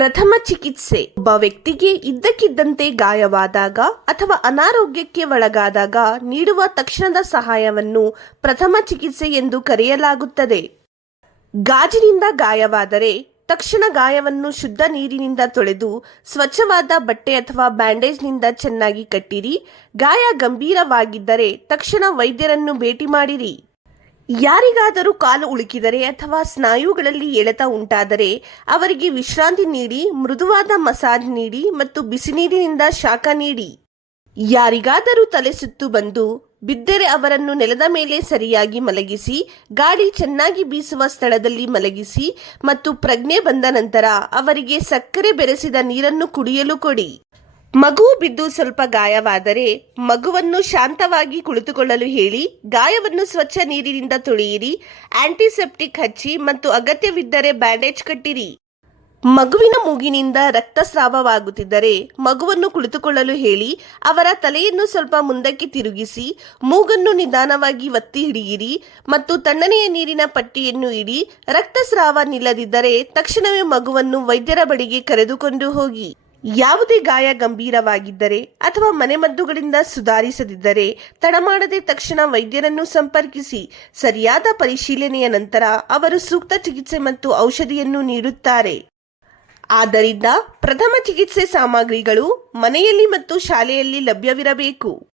ಪ್ರಥಮ ಚಿಕಿತ್ಸೆ ಒಬ್ಬ ವ್ಯಕ್ತಿಗೆ ಇದ್ದಕ್ಕಿದ್ದಂತೆ ಗಾಯವಾದಾಗ ಅಥವಾ ಅನಾರೋಗ್ಯಕ್ಕೆ ಒಳಗಾದಾಗ ನೀಡುವ ತಕ್ಷಣದ ಸಹಾಯವನ್ನು ಪ್ರಥಮ ಚಿಕಿತ್ಸೆ ಎಂದು ಕರೆಯಲಾಗುತ್ತದೆ. ಗಾಜಿನಿಂದ ಗಾಯವಾದರೆ ತಕ್ಷಣ ಗಾಯವನ್ನು ಶುದ್ಧ ನೀರಿನಿಂದ ತೊಳೆದು ಸ್ವಚ್ಛವಾದ ಬಟ್ಟೆ ಅಥವಾ ಬ್ಯಾಂಡೇಜ್ನಿಂದ ಚೆನ್ನಾಗಿ ಕಟ್ಟಿರಿ. ಗಾಯ ಗಂಭೀರವಾಗಿದ್ದರೆ ತಕ್ಷಣ ವೈದ್ಯರನ್ನು ಭೇಟಿ ಮಾಡಿರಿ. ಯಾರಿಗಾದರೂ ಕಾಲು ಉಳುಕಿದರೆ ಅಥವಾ ಸ್ನಾಯುಗಳಲ್ಲಿ ಎಳೆತ ಉಂಟಾದರೆ ಅವರಿಗೆ ವಿಶ್ರಾಂತಿ ನೀಡಿ, ಮೃದುವಾದ ಮಸಾಜ್ ನೀಡಿ ಮತ್ತು ಬಿಸಿನೀರಿನಿಂದ ಶಾಖ ನೀಡಿ. ಯಾರಿಗಾದರೂ ತಲೆ ಸುತ್ತು ಬಂದು ಬಿದ್ದರೆ ಅವರನ್ನು ನೆಲದ ಮೇಲೆ ಸರಿಯಾಗಿ ಮಲಗಿಸಿ, ಗಾಳಿ ಚೆನ್ನಾಗಿ ಬೀಸುವ ಸ್ಥಳದಲ್ಲಿ ಮಲಗಿಸಿ ಮತ್ತು ಪ್ರಜ್ಞೆ ಬಂದ ನಂತರ ಅವರಿಗೆ ಸಕ್ಕರೆ ಬೆರೆಸಿದ ನೀರನ್ನು ಕುಡಿಯಲು ಕೊಡಿ. ಮಗು ಬಿದ್ದು ಸ್ವಲ್ಪ ಗಾಯವಾದರೆ ಮಗುವನ್ನು ಶಾಂತವಾಗಿ ಕುಳಿತುಕೊಳ್ಳಲು ಹೇಳಿ. ಗಾಯವನ್ನು ಸ್ವಚ್ಛ ನೀರಿನಿಂದ ತೊಳೆಯಿರಿ, ಆಂಟಿಸೆಪ್ಟಿಕ್ ಹಚ್ಚಿ ಮತ್ತು ಅಗತ್ಯವಿದ್ದರೆ ಬ್ಯಾಂಡೇಜ್ ಕಟ್ಟಿರಿ. ಮಗುವಿನ ಮೂಗಿನಿಂದ ರಕ್ತಸ್ರಾವವಾಗುತ್ತಿದ್ದರೆ ಮಗುವನ್ನು ಕುಳಿತುಕೊಳ್ಳಲು ಹೇಳಿ. ಅವರ ತಲೆಯನ್ನು ಸ್ವಲ್ಪ ಮುಂದಕ್ಕೆ ತಿರುಗಿಸಿ, ಮೂಗನ್ನು ನಿಧಾನವಾಗಿ ಒತ್ತಿ ಹಿಡಿಯಿರಿ ಮತ್ತು ತಣ್ಣನೆಯ ನೀರಿನ ಪಟ್ಟಿಯನ್ನು ಇಡಿ. ರಕ್ತಸ್ರಾವ ನಿಲ್ಲದಿದ್ದರೆ ತಕ್ಷಣವೇ ಮಗುವನ್ನು ವೈದ್ಯರ ಬಳಿಗೆ ಕರೆದುಕೊಂಡು ಹೋಗಿ. ಯಾವುದೇ ಗಾಯ ಗಂಭೀರವಾಗಿದ್ದರೆ ಅಥವಾ ಮನೆಮದ್ದುಗಳಿಂದ ಸುಧಾರಿಸದಿದ್ದರೆ ತಡಮಾಡದೆ ತಕ್ಷಣ ವೈದ್ಯರನ್ನು ಸಂಪರ್ಕಿಸಿ. ಸರಿಯಾದ ಪರಿಶೀಲನೆಯ ನಂತರ ಅವರು ಸೂಕ್ತ ಚಿಕಿತ್ಸೆ ಮತ್ತು ಔಷಧಿಯನ್ನು ನೀಡುತ್ತಾರೆ. ಆದ್ದರಿಂದ ಪ್ರಥಮ ಚಿಕಿತ್ಸೆ ಸಾಮಗ್ರಿಗಳು ಮನೆಯಲ್ಲಿ ಮತ್ತು ಶಾಲೆಯಲ್ಲಿ ಲಭ್ಯವಿರಬೇಕು.